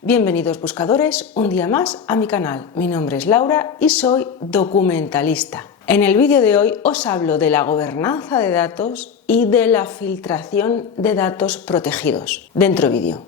Bienvenidos buscadores un día más a mi canal. Mi nombre es Laura y soy documentalista. En el vídeo de hoy os hablo de la gobernanza de datos y de la filtración de datos protegidos. Dentro vídeo.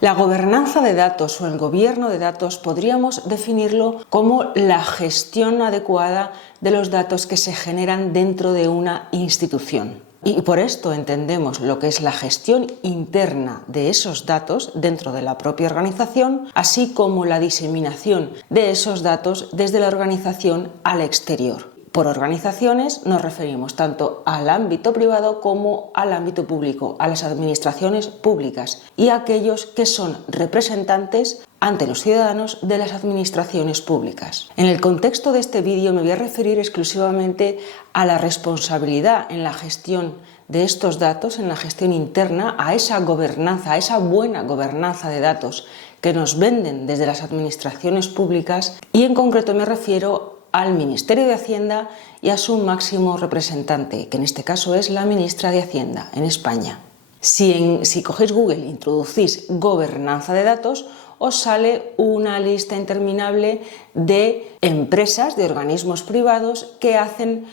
La gobernanza de datos o el gobierno de datos podríamos definirlo como la gestión adecuada de los datos que se generan dentro de una institución. Y por esto entendemos lo que es la gestión interna de esos datos dentro de la propia organización, así como la diseminación de esos datos desde la organización al exterior. Por organizaciones nos referimos tanto al ámbito privado como al ámbito público, a las administraciones públicas y a aquellos que son representantes ante los ciudadanos de las administraciones públicas. En el contexto de este vídeo me voy a referir exclusivamente a la responsabilidad en la gestión de estos datos, en la gestión interna, a esa gobernanza, a esa buena gobernanza de datos que nos venden desde las administraciones públicas y en concreto me refiero al Ministerio de Hacienda y a su máximo representante, que en este caso es la ministra de Hacienda en España. Si cogéis Google e introducís gobernanza de datos, os sale una lista interminable de empresas, de organismos privados que hacen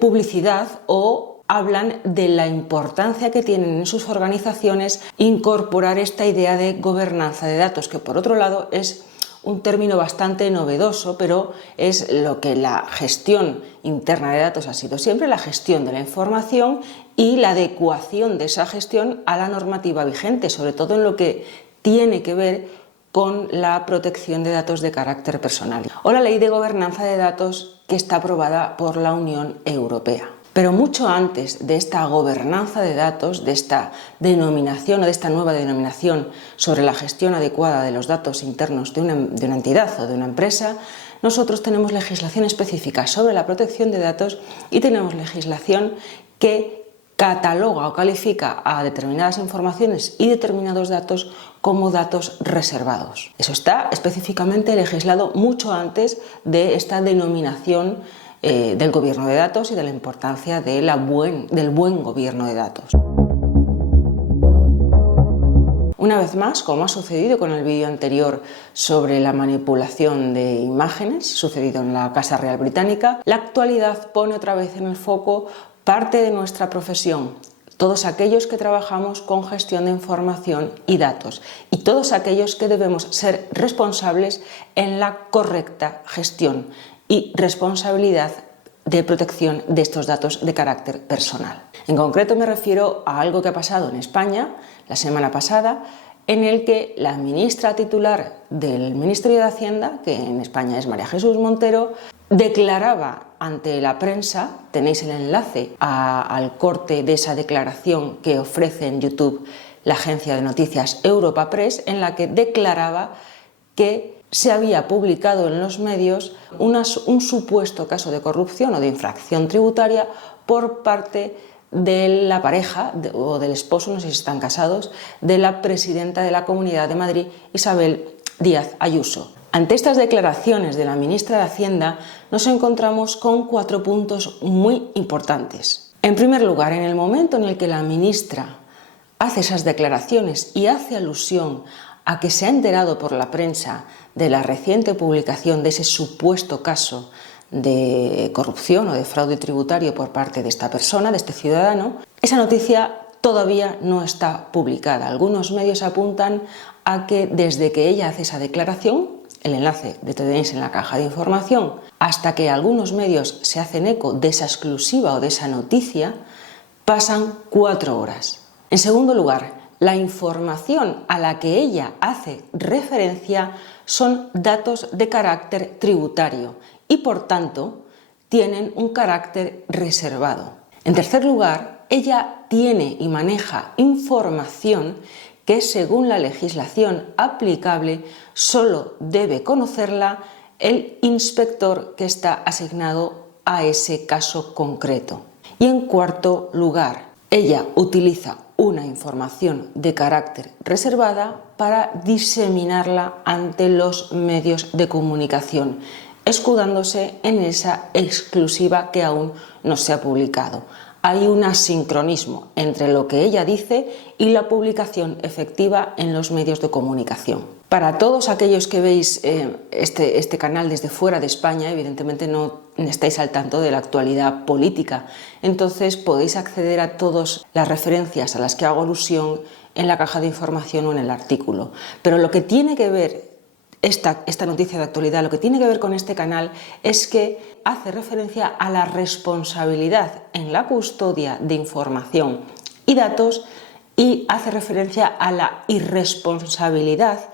publicidad o hablan de la importancia que tienen en sus organizaciones incorporar esta idea de gobernanza de datos, que por otro lado es un término bastante novedoso, pero es lo que la gestión interna de datos ha sido siempre, la gestión de la información y la adecuación de esa gestión a la normativa vigente, sobre todo en lo que tiene que ver con la protección de datos de carácter personal o la Ley de Gobernanza de Datos que está aprobada por la Unión Europea. Pero mucho antes de esta gobernanza de datos, de esta denominación o de esta nueva denominación sobre la gestión adecuada de los datos internos de una entidad o de una empresa, nosotros tenemos legislación específica sobre la protección de datos y tenemos legislación que cataloga o califica a determinadas informaciones y determinados datos como datos reservados. Eso está específicamente legislado mucho antes de esta denominación del gobierno de datos y de la importancia del buen gobierno de datos. Una vez más, como ha sucedido con el vídeo anterior sobre la manipulación de imágenes, sucedido en la Casa Real Británica, la actualidad pone otra vez en el foco parte de nuestra profesión, todos aquellos que trabajamos con gestión de información y datos y todos aquellos que debemos ser responsables en la correcta gestión y responsabilidad de protección de estos datos de carácter personal. En concreto me refiero a algo que ha pasado en España la semana pasada, en el que la ministra titular del Ministerio de Hacienda, que en España es María Jesús Montero, declaraba ante la prensa, tenéis el enlace al corte de esa declaración que ofrece en YouTube la agencia de noticias Europa Press, en la que declaraba que se había publicado en los medios un supuesto caso de corrupción o de infracción tributaria por parte de la pareja o del esposo, no sé si están casados, de la presidenta de la Comunidad de Madrid, Isabel Díaz Ayuso. Ante estas declaraciones de la ministra de Hacienda nos encontramos con 4 puntos muy importantes. En primer lugar, en el momento en el que la ministra hace esas declaraciones y hace alusión a que se ha enterado por la prensa de la reciente publicación de ese supuesto caso de corrupción o de fraude tributario por parte de esta persona, de este ciudadano, esa noticia todavía no está publicada. Algunos medios apuntan a que desde que ella hace esa declaración, el enlace lo tenéis en la caja de información, hasta que algunos medios se hacen eco de esa exclusiva o de esa noticia, pasan 4 horas. En segundo lugar, la información a la que ella hace referencia son datos de carácter tributario y, por tanto, tienen un carácter reservado. En tercer lugar, ella tiene y maneja información que, según la legislación aplicable, solo debe conocerla el inspector que está asignado a ese caso concreto. Y en cuarto lugar, ella utiliza una información de carácter reservada para diseminarla ante los medios de comunicación, escudándose en esa exclusiva que aún no se ha publicado. hay un asincronismo entre lo que ella dice y la publicación efectiva en los medios de comunicación. Para todos aquellos que veis este canal desde fuera de España, evidentemente no estáis al tanto de la actualidad política, entonces podéis acceder a todas las referencias a las que hago alusión en la caja de información o en el artículo. Pero lo que tiene que ver esta noticia de actualidad, lo que tiene que ver con este canal es que hace referencia a la responsabilidad en la custodia de información y datos y hace referencia a la irresponsabilidad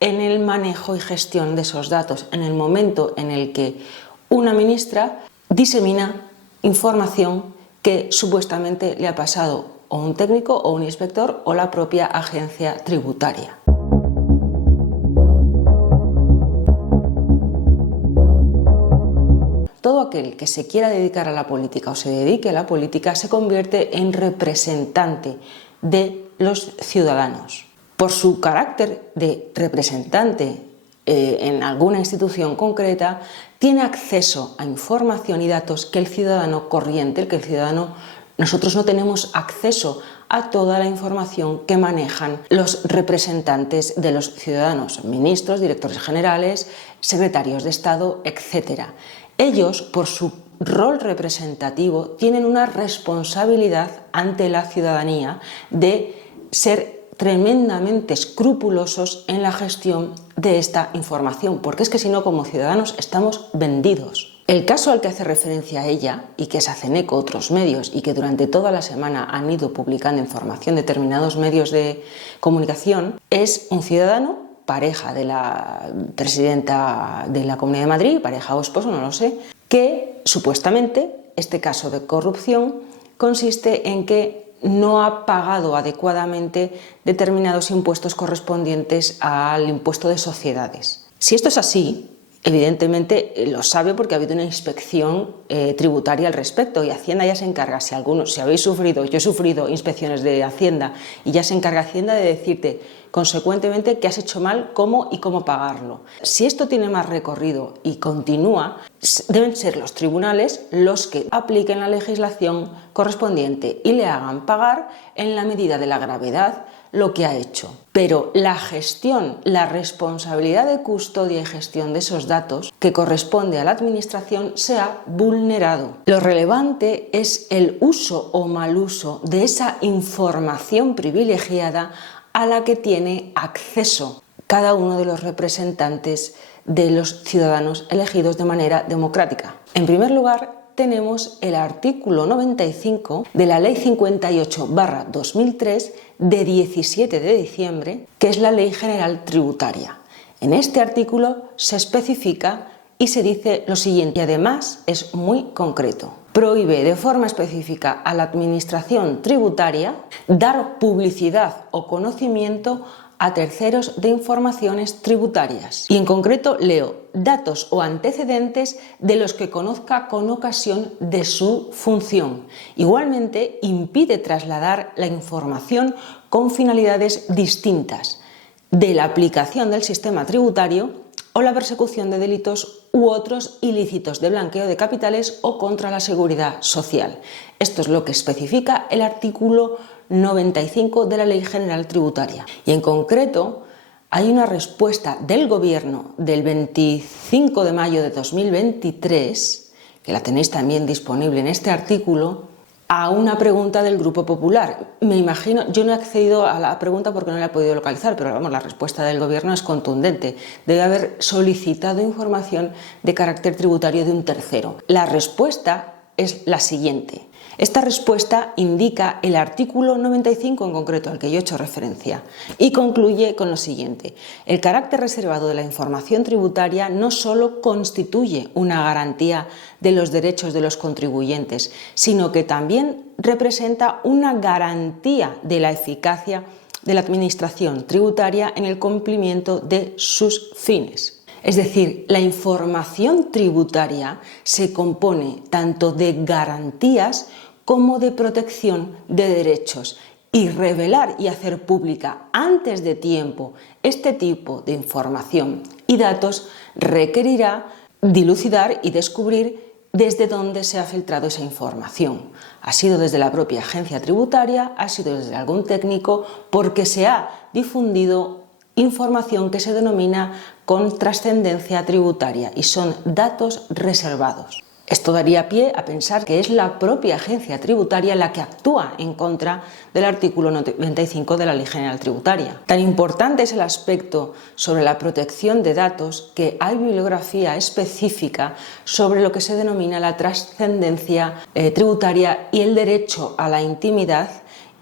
en el manejo y gestión de esos datos, en el momento en el que una ministra disemina información que supuestamente le ha pasado o un técnico o un inspector o la propia agencia tributaria. Todo aquel que se quiera dedicar a la política o se dedique a la política se convierte en representante de los ciudadanos. Por su carácter de representante en alguna institución concreta, tiene acceso a información y datos que el ciudadano corriente, nosotros no tenemos acceso a toda la información que manejan los representantes de los ciudadanos, ministros, directores generales, secretarios de Estado, etc. Ellos, por su rol representativo, tienen una responsabilidad ante la ciudadanía de ser tremendamente escrupulosos en la gestión de esta información, porque es que si no, como ciudadanos estamos vendidos. El caso al que hace referencia ella, y que se hacen eco otros medios y que durante toda la semana han ido publicando información determinados medios de comunicación, es un ciudadano, pareja de la presidenta de la Comunidad de Madrid, pareja o esposo, no lo sé, que supuestamente este caso de corrupción consiste en que no ha pagado adecuadamente determinados impuestos correspondientes al impuesto de sociedades. Si esto es así, evidentemente lo sabe porque ha habido una inspección tributaria al respecto y Hacienda ya se encarga, si habéis sufrido, yo he sufrido inspecciones de Hacienda y ya se encarga Hacienda de decirte consecuentemente qué has hecho mal, cómo y cómo pagarlo. Si esto tiene más recorrido y continúa, deben ser los tribunales los que apliquen la legislación correspondiente y le hagan pagar en la medida de la gravedad lo que ha hecho. Pero la gestión, la responsabilidad de custodia y gestión de esos datos que corresponde a la administración se ha vulnerado. Lo relevante es el uso o mal uso de esa información privilegiada a la que tiene acceso cada uno de los representantes de los ciudadanos elegidos de manera democrática. En primer lugar, tenemos el artículo 95 de la Ley 58/2003 de 17 de diciembre, que es la Ley General Tributaria. En este artículo se especifica y se dice lo siguiente, y además es muy concreto. Prohíbe de forma específica a la Administración tributaria dar publicidad o conocimiento a terceros de informaciones tributarias. Y en concreto leo datos o antecedentes de los que conozca con ocasión de su función. Igualmente impide trasladar la información con finalidades distintas de la aplicación del sistema tributario o la persecución de delitos u otros ilícitos de blanqueo de capitales o contra la seguridad social. Esto es lo que especifica el artículo 95 de la Ley General Tributaria. Y en concreto hay una respuesta del Gobierno del 25 de mayo de 2023, que la tenéis también disponible en este artículo, a una pregunta del Grupo Popular. Me imagino, yo no he accedido a la pregunta porque no la he podido localizar, pero vamos, la respuesta del Gobierno es contundente. Debe haber solicitado información de carácter tributario de un tercero. La respuesta es la siguiente. Esta respuesta indica el artículo 95 en concreto al que yo he hecho referencia y concluye con lo siguiente. El carácter reservado de la información tributaria no solo constituye una garantía de los derechos de los contribuyentes, sino que también representa una garantía de la eficacia de la administración tributaria en el cumplimiento de sus fines. Es decir, la información tributaria se compone tanto de garantías como de protección de derechos, y revelar y hacer pública antes de tiempo este tipo de información y datos requerirá dilucidar y descubrir desde dónde se ha filtrado esa información. Ha sido desde la propia agencia tributaria, ha sido desde algún técnico, porque se ha difundido información que se denomina con trascendencia tributaria y son datos reservados. Esto daría pie a pensar que es la propia agencia tributaria la que actúa en contra del artículo 95 de la Ley General Tributaria. Tan importante es el aspecto sobre la protección de datos que hay bibliografía específica sobre lo que se denomina la trascendencia tributaria y el derecho a la intimidad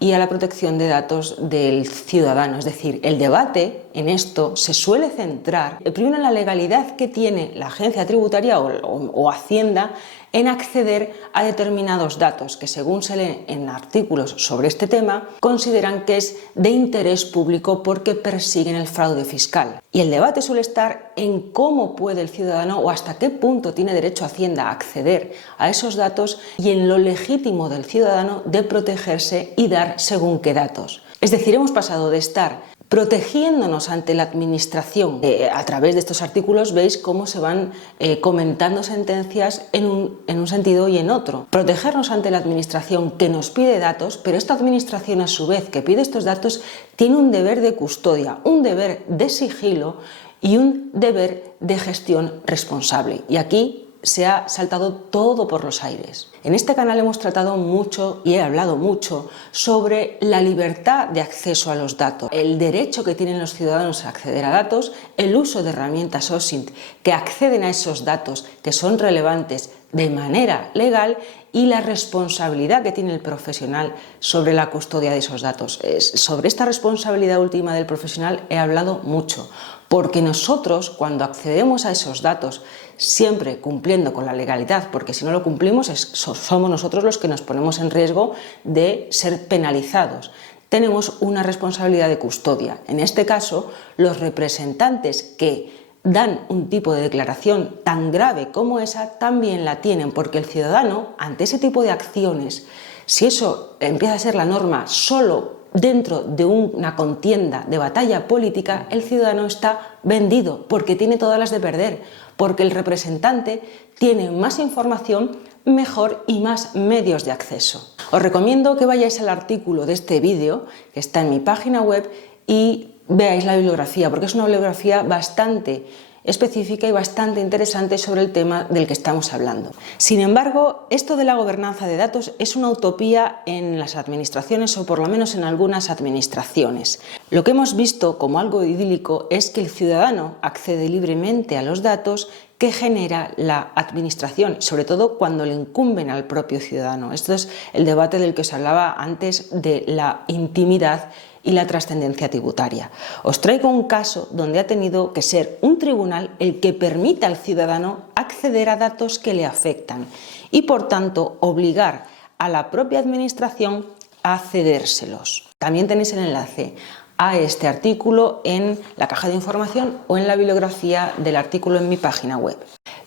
y a la protección de datos del ciudadano. Es decir, el debate en esto se suele centrar primero en la legalidad que tiene la agencia tributaria o Hacienda en acceder a determinados datos que, según se lee en artículos sobre este tema, consideran que es de interés público porque persiguen el fraude fiscal. Y el debate suele estar en cómo puede el ciudadano o hasta qué punto tiene derecho Hacienda a acceder a esos datos y en lo legítimo del ciudadano de protegerse y dar según qué datos. Es decir, hemos pasado de estar protegiéndonos ante la administración. A través de estos artículos veis cómo se van comentando sentencias en un sentido y en otro. Protegernos ante la administración que nos pide datos, pero esta administración a su vez que pide estos datos tiene un deber de custodia, un deber de sigilo y un deber de gestión responsable. Y aquí se ha saltado todo por los aires. En este canal hemos tratado mucho y he hablado mucho sobre la libertad de acceso a los datos, el derecho que tienen los ciudadanos a acceder a datos, el uso de herramientas OSINT que acceden a esos datos que son relevantes de manera legal y la responsabilidad que tiene el profesional sobre la custodia de esos datos. Sobre esta responsabilidad última del profesional he hablado mucho, porque nosotros cuando accedemos a esos datos, siempre cumpliendo con la legalidad, porque si no lo cumplimos somos nosotros los que nos ponemos en riesgo de ser penalizados. Tenemos una responsabilidad de custodia. En este caso, los representantes que dan un tipo de declaración tan grave como esa también la tienen, porque el ciudadano, ante ese tipo de acciones, si eso empieza a ser la norma solo dentro de una contienda de batalla política, el ciudadano está vendido porque tiene todas las de perder, porque el representante tiene más información, mejor y más medios de acceso. Os recomiendo que vayáis al artículo de este vídeo que está en mi página web y veáis la bibliografía, porque es una bibliografía bastante específica y bastante interesante sobre el tema del que estamos hablando. Sin embargo, esto de la gobernanza de datos es una utopía en las administraciones o por lo menos en algunas administraciones. Lo que hemos visto como algo idílico es que el ciudadano accede libremente a los datos que genera la administración, sobre todo cuando le incumben al propio ciudadano. Esto es el debate del que os hablaba antes de la intimidad y la trascendencia tributaria. Os traigo un caso donde ha tenido que ser un tribunal el que permita al ciudadano acceder a datos que le afectan y, por tanto, obligar a la propia administración a cedérselos. También tenéis el enlace a este artículo en la caja de información o en la bibliografía del artículo en mi página web.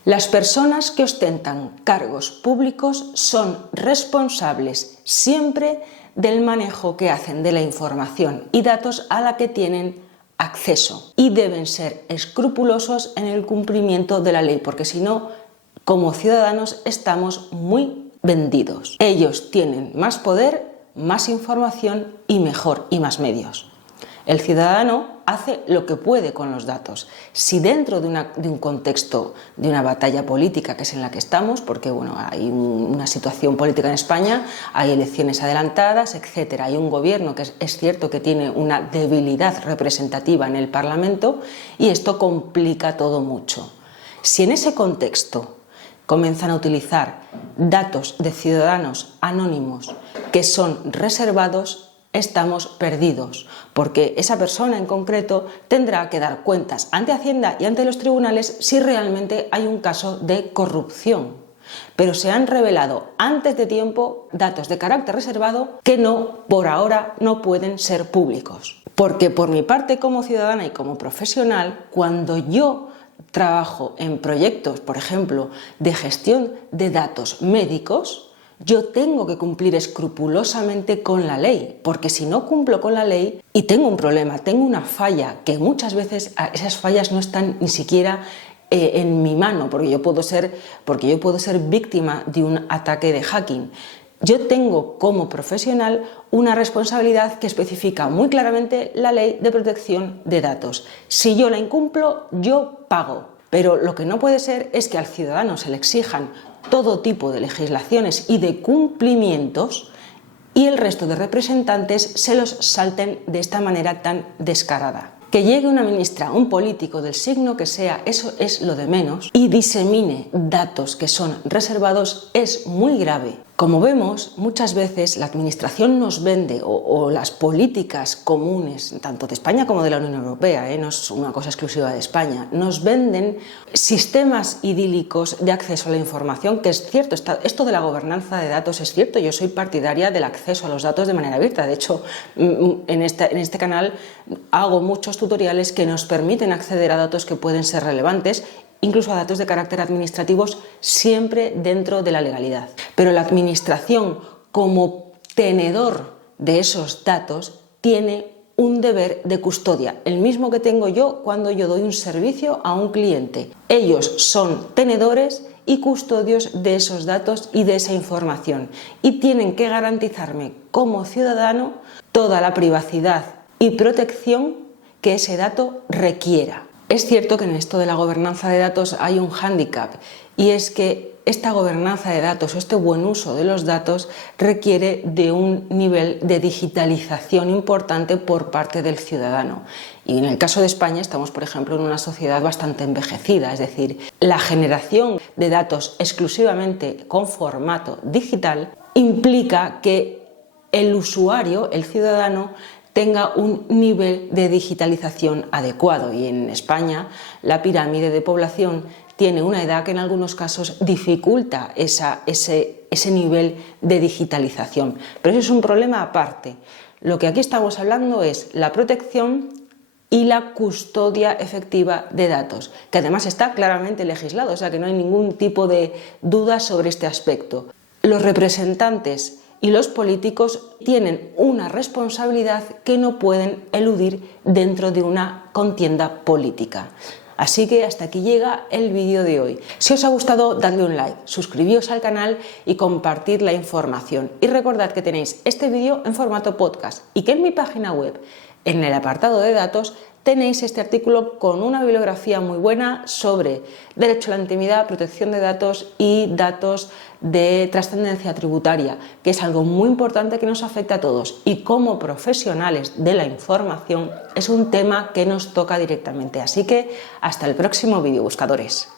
Las personas que ostentan cargos públicos son responsables siempre del manejo que hacen de la información y datos a la que tienen acceso y deben ser escrupulosos en el cumplimiento de la ley, porque si no, como ciudadanos estamos muy vendidos. Ellos tienen más poder, más información y mejor y más medios. El ciudadano hace lo que puede con los datos. Si dentro de un contexto de una batalla política, que es en la que estamos, porque bueno, hay una situación política en España, hay elecciones adelantadas, etc. Hay un gobierno que es cierto que tiene una debilidad representativa en el Parlamento y esto complica todo mucho. Si en ese contexto comienzan a utilizar datos de ciudadanos anónimos que son reservados, estamos perdidos, porque esa persona en concreto tendrá que dar cuentas ante Hacienda y ante los tribunales si realmente hay un caso de corrupción. Pero se han revelado antes de tiempo datos de carácter reservado que por ahora no pueden ser públicos. Porque por mi parte como ciudadana y como profesional, cuando yo trabajo en proyectos, por ejemplo, de gestión de datos médicos, yo tengo que cumplir escrupulosamente con la ley, porque si no cumplo con la ley y tengo un problema, tengo una falla, que muchas veces esas fallas no están ni siquiera en mi mano, porque yo puedo ser víctima de un ataque de hacking. Yo tengo como profesional una responsabilidad que especifica muy claramente la Ley de Protección de Datos. Si yo la incumplo, yo pago. Pero lo que no puede ser es que al ciudadano se le exijan todo tipo de legislaciones y de cumplimientos y el resto de representantes se los salten de esta manera tan descarada. Que llegue una ministra, un político del signo que sea, eso es lo de menos, y disemine datos que son reservados es muy grave. Como vemos, muchas veces la administración nos vende, o las políticas comunes, tanto de España como de la Unión Europea, no es una cosa exclusiva de España, nos venden sistemas idílicos de acceso a la información, que es cierto, esto de la gobernanza de datos es cierto, yo soy partidaria del acceso a los datos de manera abierta, de hecho en este canal hago muchos tutoriales que nos permiten acceder a datos que pueden ser relevantes, incluso a datos de carácter administrativos, siempre dentro de la legalidad. Pero la administración, como tenedor de esos datos, tiene un deber de custodia, el mismo que tengo yo cuando yo doy un servicio a un cliente. Ellos son tenedores y custodios de esos datos y de esa información y tienen que garantizarme como ciudadano toda la privacidad y protección que ese dato requiera. Es cierto que en esto de la gobernanza de datos hay un hándicap y es que esta gobernanza de datos o este buen uso de los datos requiere de un nivel de digitalización importante por parte del ciudadano. Y en el caso de España estamos, por ejemplo, en una sociedad bastante envejecida, es decir, la generación de datos exclusivamente con formato digital implica que el usuario, el ciudadano, tenga un nivel de digitalización adecuado y en España la pirámide de población tiene una edad que en algunos casos dificulta ese nivel de digitalización. Pero eso es un problema aparte. Lo que aquí estamos hablando es la protección y la custodia efectiva de datos, que además está claramente legislado, o sea que no hay ningún tipo de duda sobre este aspecto. Los representantes y los políticos tienen una responsabilidad que no pueden eludir dentro de una contienda política. Así que hasta aquí llega el vídeo de hoy. Si os ha gustado, dadle un like, suscribíos al canal y compartid la información. Y recordad que tenéis este vídeo en formato podcast y que en mi página web, en el apartado de datos, tenéis este artículo con una bibliografía muy buena sobre derecho a la intimidad, protección de datos y datos de trascendencia tributaria, que es algo muy importante que nos afecta a todos y como profesionales de la información es un tema que nos toca directamente. Así que hasta el próximo vídeo, buscadores.